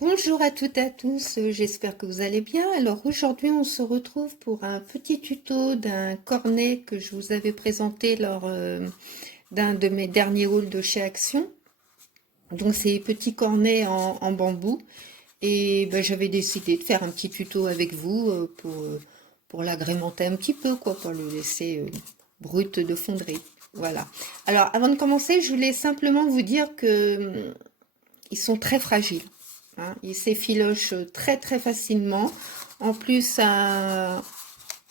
Bonjour à toutes et à tous, j'espère que vous allez bien. Alors aujourd'hui on se retrouve pour un petit tuto d'un cornet que je vous avais présenté lors d'un de mes derniers hauls de chez Action. Donc c'est petits cornets en bambou et ben, j'avais décidé de faire un petit tuto avec vous pour l'agrémenter un petit peu, quoi, pour le laisser brut de fonderie. Voilà. Alors avant de commencer, je voulais simplement vous dire que ils sont très fragiles. Hein, ils s'effilochent très très facilement. En plus, je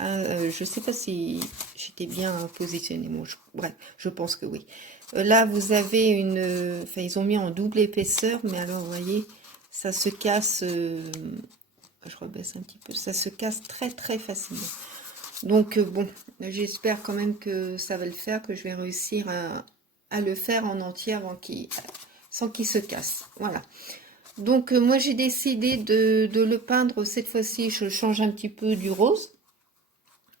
ne sais pas si j'étais bien positionnée. Bon, bref, je pense que oui. Là, vous avez une... Enfin, ils ont mis en double épaisseur, mais alors, vous voyez, ça se casse... je rebaisse un petit peu. Ça se casse très très facilement. Donc, bon, j'espère quand même que ça va le faire, que je vais réussir à le faire en entier sans qu'il se casse. Voilà. Donc moi j'ai décidé de le peindre cette fois-ci, je change un petit peu du rose.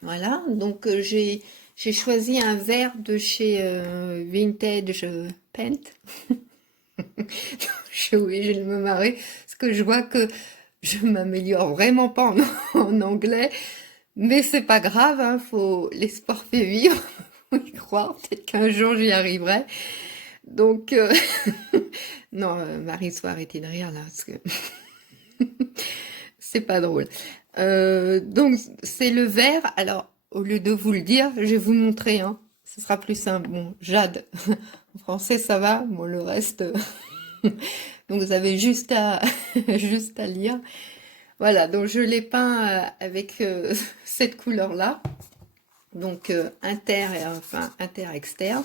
Voilà, donc j'ai choisi un vert de chez Vintage Paint. Je suis obligée de me marrer parce que je vois que je m'améliore vraiment pas en anglais, mais c'est pas grave, hein, faut l'espoir fait vivre, faut y croire, peut-être qu'un jour j'y arriverai. Donc non, Marie, soit arrêtée de rire là, parce que c'est pas drôle. Donc, c'est le vert. Alors, au lieu de vous le dire, je vais vous montrer. Hein. Ce sera plus simple. Bon, Jade. En français, ça va. Bon, le reste. Donc, vous avez juste à, juste à lire. Voilà. Donc, je l'ai peint avec cette couleur-là. Donc, inter-externe.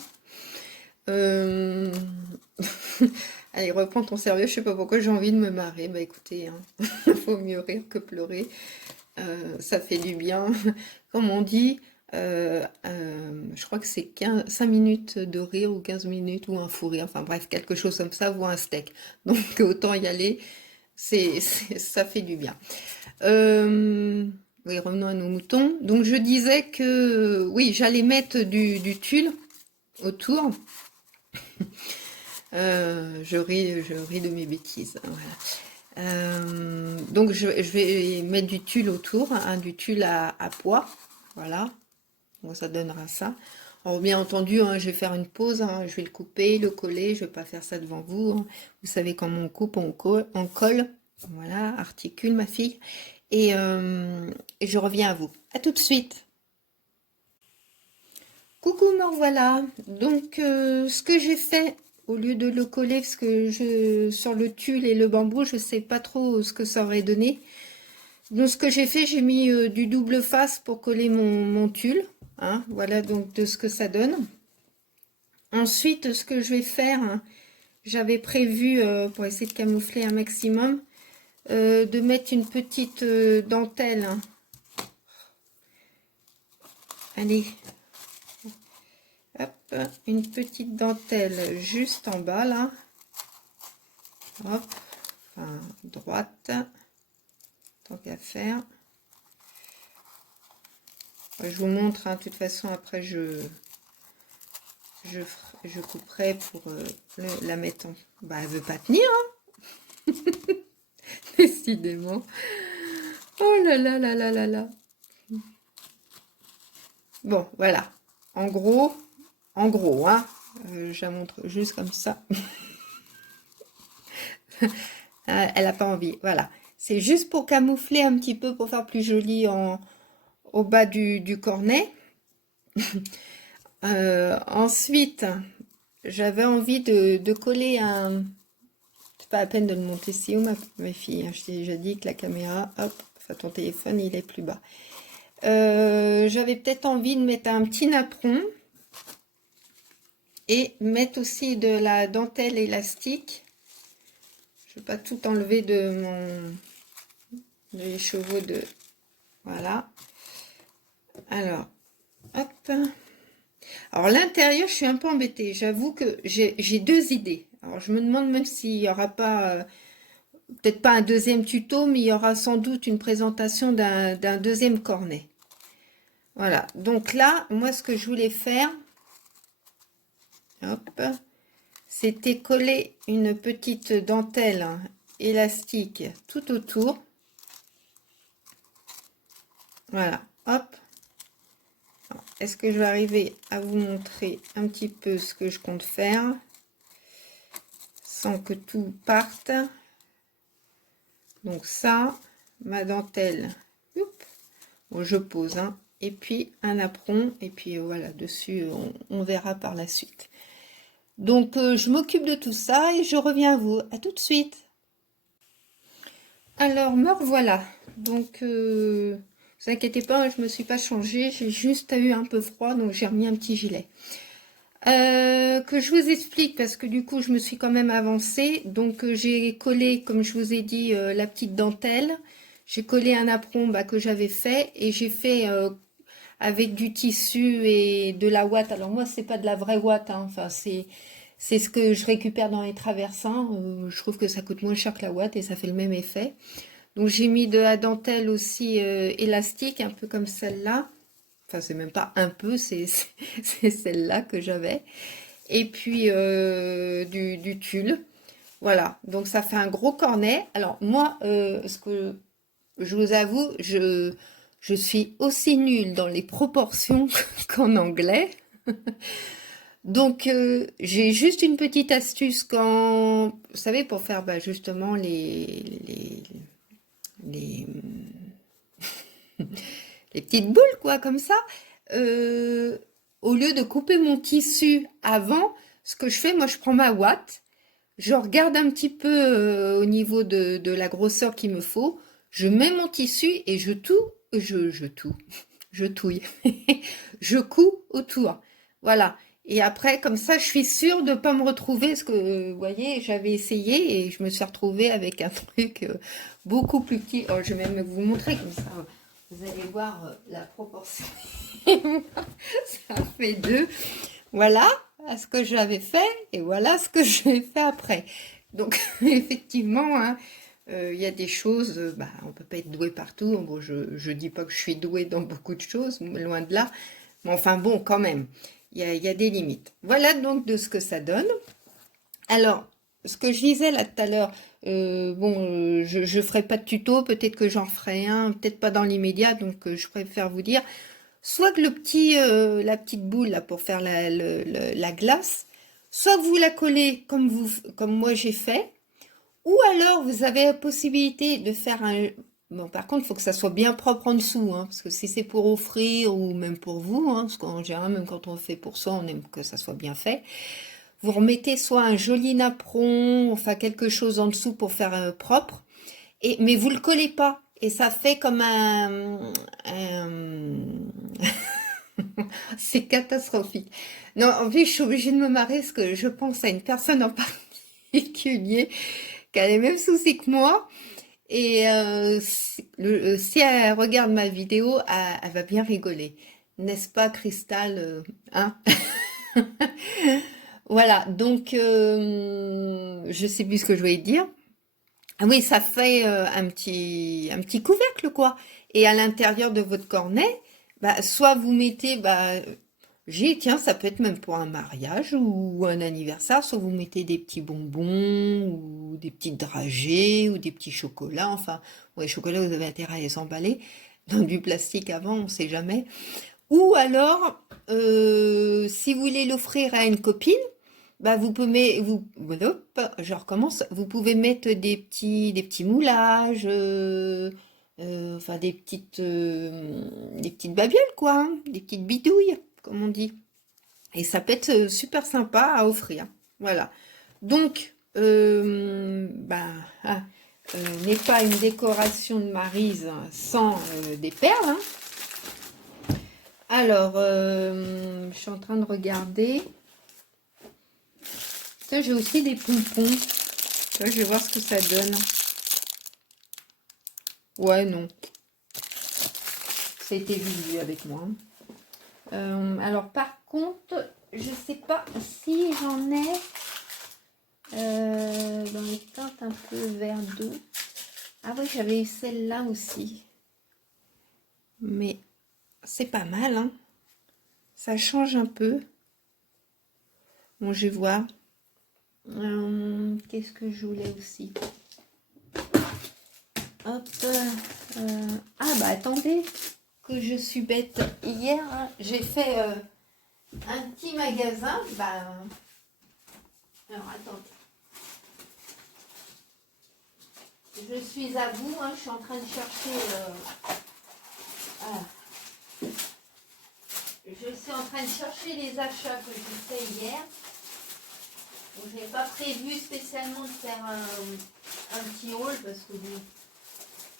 Euh... Allez, reprends ton sérieux. Je sais pas pourquoi j'ai envie de me marrer. Bah, écoutez, hein. Faut mieux rire que pleurer. Ça fait du bien. Comme on dit, je crois que c'est 5 minutes de rire ou 15 minutes ou un fou rire, enfin bref, quelque chose comme ça, ou un steak. Donc autant y aller, ça fait du bien. Oui, revenons à nos moutons. Donc je disais que oui, j'allais mettre du tulle autour. Je ris de mes bêtises. Voilà. Donc je vais mettre du tulle autour, hein, du tulle à pois. Voilà, bon, ça donnera ça. Alors bien entendu, hein, je vais faire une pause, hein, je vais le couper, le coller, je vais pas faire ça devant vous. Hein. Vous savez comment on coupe, on colle. Voilà, articule ma fille. Et je reviens à vous. À tout de suite. Coucou, me revoilà. Donc, ce que j'ai fait, au lieu de le coller, parce que sur le tulle et le bambou, je sais pas trop ce que ça aurait donné. Donc, ce que j'ai fait, j'ai mis du double face pour coller mon tulle. Hein, voilà donc de ce que ça donne. Ensuite, ce que je vais faire, hein, j'avais prévu, pour essayer de camoufler un maximum, de mettre une petite dentelle. Hein. Allez, hop, une petite dentelle juste en bas là. Hop, enfin, droite, tant qu'à faire. Je vous montre, hein, de toute façon, après je couperai pour la mettre en... Bah, elle veut pas tenir, hein. Décidément. Oh là là là là là là. Bon, voilà. En gros, hein. Je la montre juste comme ça. Elle n'a pas envie. Voilà. C'est juste pour camoufler un petit peu, pour faire plus joli au bas du cornet. Ensuite, j'avais envie de coller un... C'est pas la peine de le monter si haut, ma fille. Hein. Je t'ai déjà dit que la caméra, hop, enfin ton téléphone, il est plus bas. J'avais peut-être envie de mettre un petit napperon et mettre aussi de la dentelle élastique. Je ne vais pas tout enlever les chevaux de... Voilà. Alors, hop. Alors, l'intérieur, je suis un peu embêtée. J'avoue que j'ai deux idées. Alors, je me demande même s'il n'y aura pas... peut-être pas un deuxième tuto, mais il y aura sans doute une présentation d'un deuxième cornet. Voilà. Donc là, moi, ce que je voulais faire... Hop. C'était coller une petite dentelle élastique tout autour. Voilà, hop. Est-ce que je vais arriver à vous montrer un petit peu ce que je compte faire sans que tout parte? Donc ça, ma dentelle, bon, je pose, hein, et puis un apron, et puis voilà, dessus, on verra par la suite. Donc, je m'occupe de tout ça et je reviens à vous. À tout de suite. Alors, me revoilà. Donc, vous inquiétez pas, je me suis pas changée. J'ai juste eu un peu froid, donc j'ai remis un petit gilet. Que je vous explique, parce que du coup, je me suis quand même avancée. Donc, j'ai collé, comme je vous ai dit, la petite dentelle. J'ai collé un apron que j'avais fait. Et j'ai fait avec du tissu et de la ouate. Alors, moi, c'est pas de la vraie ouate, hein. Enfin, c'est ce que je récupère dans les traversins. Je trouve que ça coûte moins cher que la ouate et ça fait le même effet. Donc j'ai mis de la dentelle aussi élastique, un peu comme celle-là. Enfin, c'est même pas un peu, c'est celle-là que j'avais. Et puis du tulle. Voilà, donc ça fait un gros cornet. Alors moi, ce que je vous avoue, je suis aussi nulle dans les proportions qu'en anglais. Donc, j'ai juste une petite astuce quand, vous savez, pour faire justement les, les petites boules, quoi, comme ça. Euh, Au lieu de couper mon tissu avant, ce que je fais, moi, je prends ma ouate, je regarde un petit peu au niveau de la grosseur qu'il me faut, je mets mon tissu et je touille, je couds autour. Voilà. Et après, comme ça, je suis sûre de ne pas me retrouver, parce que, vous voyez, j'avais essayé et je me suis retrouvée avec un truc beaucoup plus petit. Oh, je vais même vous montrer comme ça. Vous allez voir la proportion. Ça fait deux. Voilà ce que j'avais fait et voilà ce que j'ai fait après. Donc, effectivement, hein, il y a des choses, on peut pas être doué partout. Bon, je dis pas que je suis douée dans beaucoup de choses, loin de là. Mais enfin bon, quand même, il y a des limites. Voilà donc de ce que ça donne. Alors, ce que je disais là tout à l'heure, je ferai pas de tuto, peut-être que j'en ferai un, peut-être pas dans l'immédiat, donc je préfère vous dire, soit que la petite boule là pour faire la glace, soit que vous la collez comme moi j'ai fait, ou alors vous avez la possibilité de faire un... Bon, par contre, il faut que ça soit bien propre en dessous, hein, parce que si c'est pour offrir ou même pour vous, hein, parce qu'en général, même quand on fait pour soi, on aime que ça soit bien fait. Vous remettez soit un joli napperon, enfin quelque chose en dessous pour faire propre, mais vous le collez pas. Et ça fait comme c'est catastrophique. Non, en plus, je suis obligée de me marrer parce que je pense à une personne en particulier qui a les mêmes soucis que moi. Et si elle regarde ma vidéo, elle va bien rigoler. N'est-ce pas, Cristal, hein? Voilà, donc je sais plus ce que je voulais dire. Ah oui, ça fait un petit couvercle, quoi. Et à l'intérieur de votre cornet, soit vous mettez, tiens, ça peut être même pour un mariage ou un anniversaire, soit vous mettez des petits bonbons ou des petites dragées ou des petits chocolats. Enfin, ouais, chocolat, vous avez intérêt à les emballer dans du plastique avant, on sait jamais. Ou alors, si vous voulez l'offrir à une copine, vous pouvez, hop, je recommence, vous pouvez mettre des petits moulages, enfin des petites babioles, quoi, hein, des petites bidouilles, comme on dit. Et ça peut être super sympa à offrir. Voilà. Donc, n'est pas une décoration de Maryse sans des perles, hein. Alors, je suis en train de regarder. Ça, j'ai aussi des pompons. Ça, je vais voir ce que ça donne. Ouais, non. Ça a été vu avec moi. Alors, par contre, je sais pas si j'en ai dans les teintes un peu verdeux. Ah oui, j'avais eu celle-là aussi. Mais c'est pas mal, hein. Ça change un peu. Bon, je vais voir. Qu'est-ce que je voulais aussi? Hop. Ah bah attendez, que je suis bête. Hier, hein, j'ai fait un petit magasin. Bah, alors attendez. Je suis à vous, hein, je suis en train de chercher. Voilà. Je suis en train de chercher les achats que j'ai fait hier. Je n'ai pas prévu spécialement de faire un petit haul parce que bon,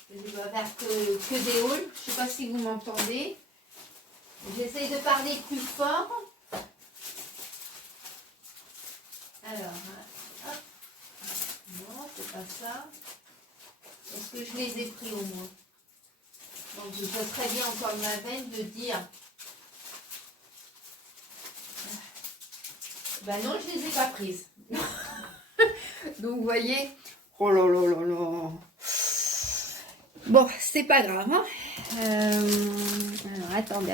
je ne vais pas faire que des hauls. Je ne sais pas si vous m'entendez. J'essaye de parler plus fort. Alors, hop. Non, c'est pas ça. Est-ce que je les ai pris au moins? Donc, ça serait bien encore ma veine de dire. Ben non, je les ai pas prises. Donc, vous voyez. Oh là là là là. Bon, c'est pas grave. Hein. Alors, attendez.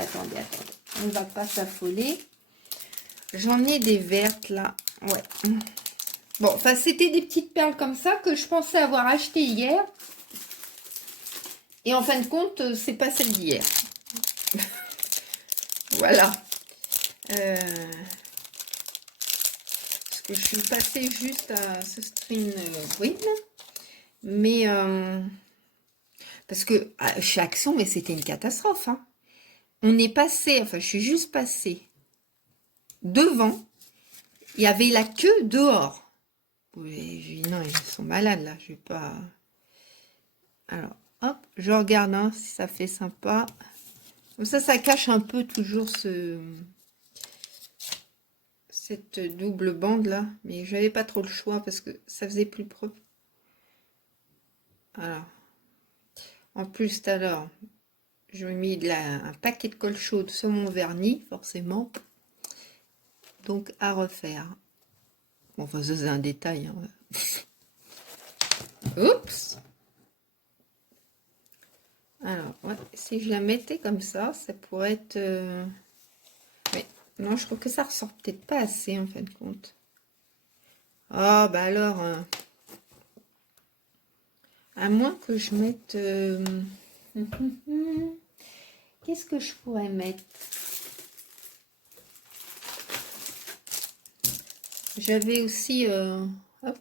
On ne va pas s'affoler. J'en ai des vertes là. Ouais. Bon, enfin, c'était des petites perles comme ça que je pensais avoir achetées hier. Et en fin de compte, c'est pas celle d'hier. Voilà. Parce que je suis passée juste à ce string green. Mais parce que chez Action, mais c'était une catastrophe. Hein. On est passé, enfin, je suis juste passée devant. Il y avait la queue dehors. Oui, j'ai dit non, ils sont malades là. Je vais pas. Alors, hop, je regarde hein, si ça fait sympa. Comme ça cache un peu toujours cette double bande là. Mais j'avais pas trop le choix parce que ça faisait plus propre. Alors, en plus, tout à l'heure, je me mis un paquet de colle chaude sur mon vernis, forcément. Donc, à refaire. Bon, enfin, ça, c'est un détail. Hein. Oups! Alors, ouais, si je la mettais comme ça pourrait être... Mais non, je trouve que ça ressort peut-être pas assez, en fin de compte. Ah, bah alors... à moins que je mette... Qu'est-ce que je pourrais mettre? J'avais aussi... hop,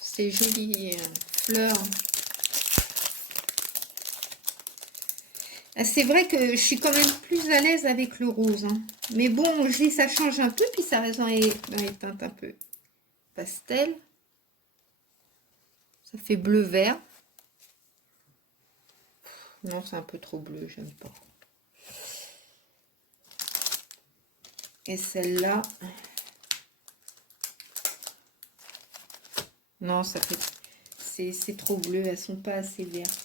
ces jolies fleurs... C'est vrai que je suis quand même plus à l'aise avec le rose. Hein. Mais bon, je dis ça change un peu, puis ça reste dans les teintes un peu pastel. Ça fait bleu-vert. Non, c'est un peu trop bleu, j'aime pas. Et celle-là... Non, ça fait... C'est trop bleu, elles sont pas assez vertes.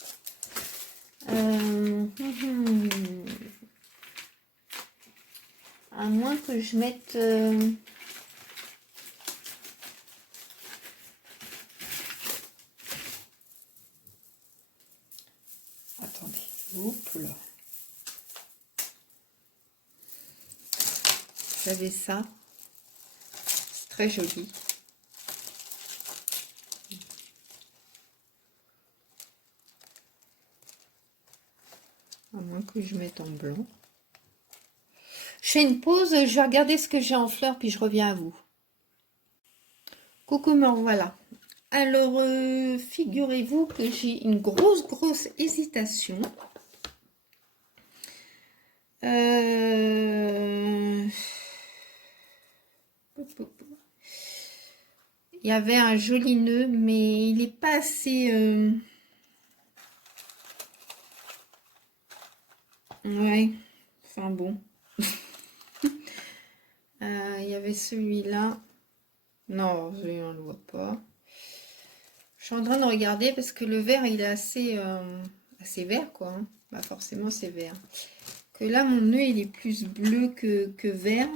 À moins que je mette... Attendez. Oups là. Vous avez ça. C'est très joli. À moins que je mette en blanc. Je fais une pause, je vais regarder ce que j'ai en fleurs, puis je reviens à vous. Coucou, me voilà. Alors, figurez-vous que j'ai une grosse hésitation. Il y avait un joli nœud, mais il n'est pas assez... Ouais, enfin bon. Il y avait celui-là. Non, on ne le voit pas. Je suis en train de regarder parce que le vert, il est assez vert, quoi. Hein. Bah, forcément, c'est vert. Que là, mon nœud, il est plus bleu que vert.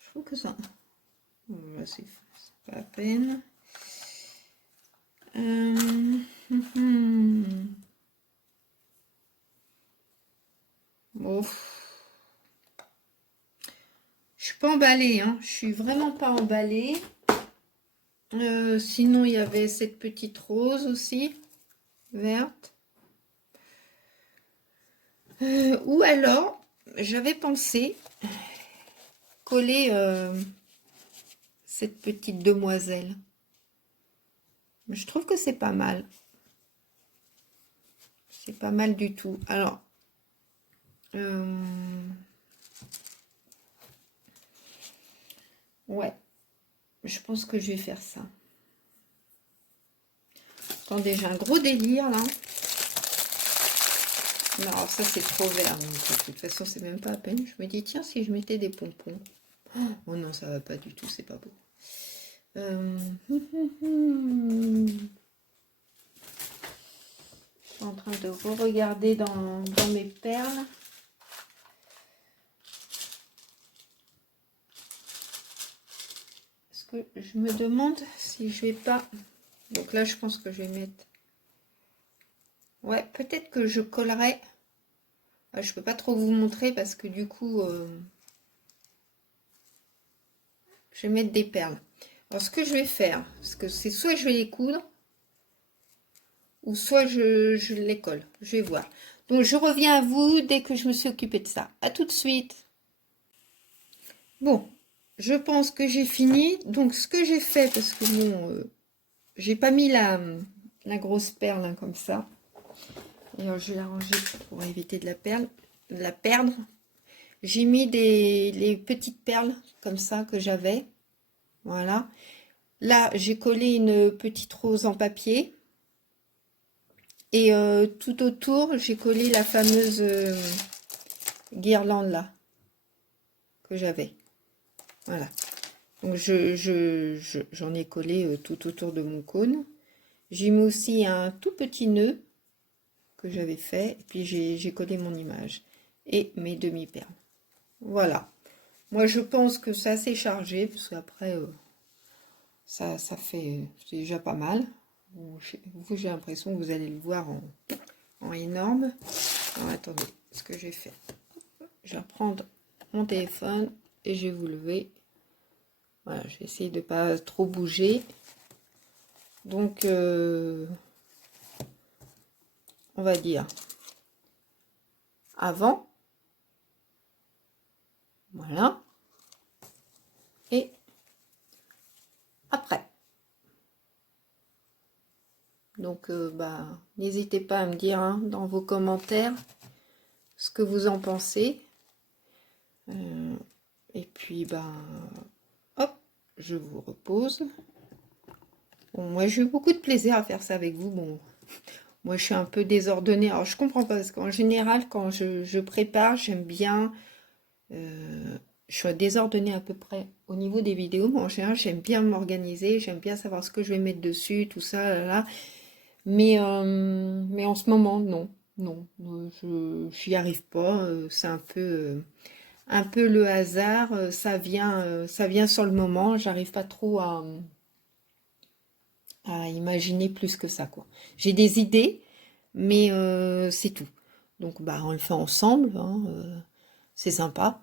Je trouve que ça... c'est pas la peine. Bon. Je suis pas emballée, hein. Je suis vraiment pas emballée. Sinon, il y avait cette petite rose aussi, verte. Ou alors, j'avais pensé coller cette petite demoiselle. Je trouve que c'est pas mal. C'est pas mal du tout. Alors, ouais, je pense que je vais faire ça. Attendez, j'ai un gros délire là. Non, alors ça c'est trop vert. Donc, de toute façon, c'est même pas à peine. Je me dis, tiens, si je mettais des pompons. Oh non, ça va pas du tout, c'est pas beau. Je suis en train de re-regarder dans mes perles. Parce que je me demande si je vais pas... Donc là, je pense que je vais mettre... Ouais, peut-être que je collerai... Ah, je peux pas trop vous montrer parce que du coup... je vais mettre des perles. Alors, ce que je vais faire, parce que c'est soit je vais les coudre, ou soit je les colle. Je vais voir. Donc, je reviens à vous dès que je me suis occupée de ça. À tout de suite. Bon, je pense que j'ai fini. Donc, ce que j'ai fait, parce que bon, j'ai pas mis la grosse perle hein, comme ça. Et alors, je vais la ranger pour éviter de la perdre. J'ai mis les petites perles comme ça que j'avais. Voilà. Là, j'ai collé une petite rose en papier. Et tout autour, j'ai collé la fameuse guirlande là que j'avais. Voilà. Donc j'en ai collé tout autour de mon cône. J'ai mis aussi un tout petit nœud que j'avais fait. Et puis j'ai collé mon image et mes demi-perles. Voilà. Moi je pense que c'est assez chargé parce qu'après ça fait c'est déjà pas mal. Vous j'ai l'impression que vous allez le voir en énorme. Alors, attendez, ce que j'ai fait. Je vais reprendre mon téléphone et je vais vous lever. Voilà, je vais essayer de ne pas trop bouger. Donc, on va dire avant. Voilà. Et après. Donc, n'hésitez pas à me dire hein, dans vos commentaires ce que vous en pensez. Et puis, hop, je vous repose. Bon, moi, j'ai eu beaucoup de plaisir à faire ça avec vous. Bon, moi, je suis un peu désordonnée. Alors, je comprends pas parce qu'en général, quand je prépare, j'aime bien... je suis désordonnée à peu près au niveau des vidéos. Mais en général, j'aime bien m'organiser. J'aime bien savoir ce que je vais mettre dessus, tout ça, là. Mais en ce moment, non. Non, j'y arrive pas. C'est un peu le hasard. Ça vient sur le moment. J'arrive pas trop à imaginer plus que ça, quoi. J'ai des idées, mais c'est tout. Donc, on le fait ensemble, hein, c'est sympa.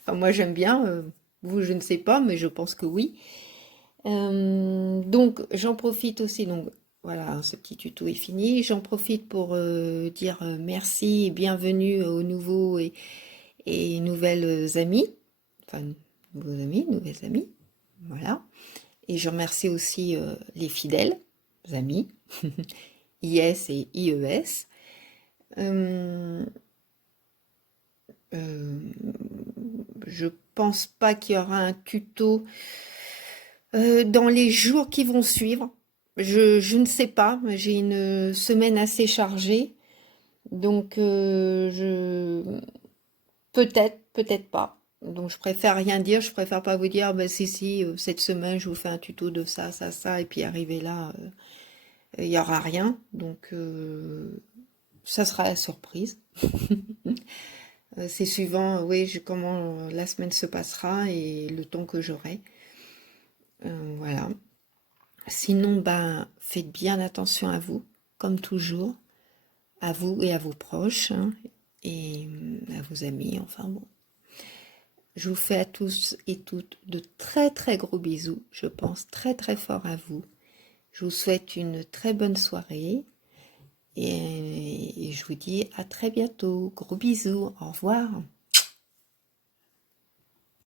Enfin, moi, j'aime bien. Vous, je ne sais pas, mais je pense que oui. Donc, j'en profite aussi. Donc, voilà, ce petit tuto est fini. J'en profite pour dire merci et bienvenue aux nouveaux et nouvelles amis. Enfin, nouveaux amis, nouvelles amies. Voilà. Et je remercie aussi les fidèles amis, IS et IES. Je pense pas qu'il y aura un tuto dans les jours qui vont suivre. Je ne sais pas, j'ai une semaine assez chargée. Donc, peut-être, peut-être pas. Donc, je préfère rien dire. Je préfère pas vous dire, si, cette semaine, je vous fais un tuto de ça, ça, ça. Et puis, arriver là, il n'y aura rien. Donc, ça sera la surprise. C'est suivant, oui, comment la semaine se passera et le temps que j'aurai. Voilà. Sinon, faites bien attention à vous, comme toujours, à vous et à vos proches, hein, et à vos amis, enfin bon. Je vous fais à tous et toutes de très très gros bisous. Je pense très très fort à vous. Je vous souhaite une très bonne soirée et je vous dis à très bientôt. Gros bisous. Au revoir.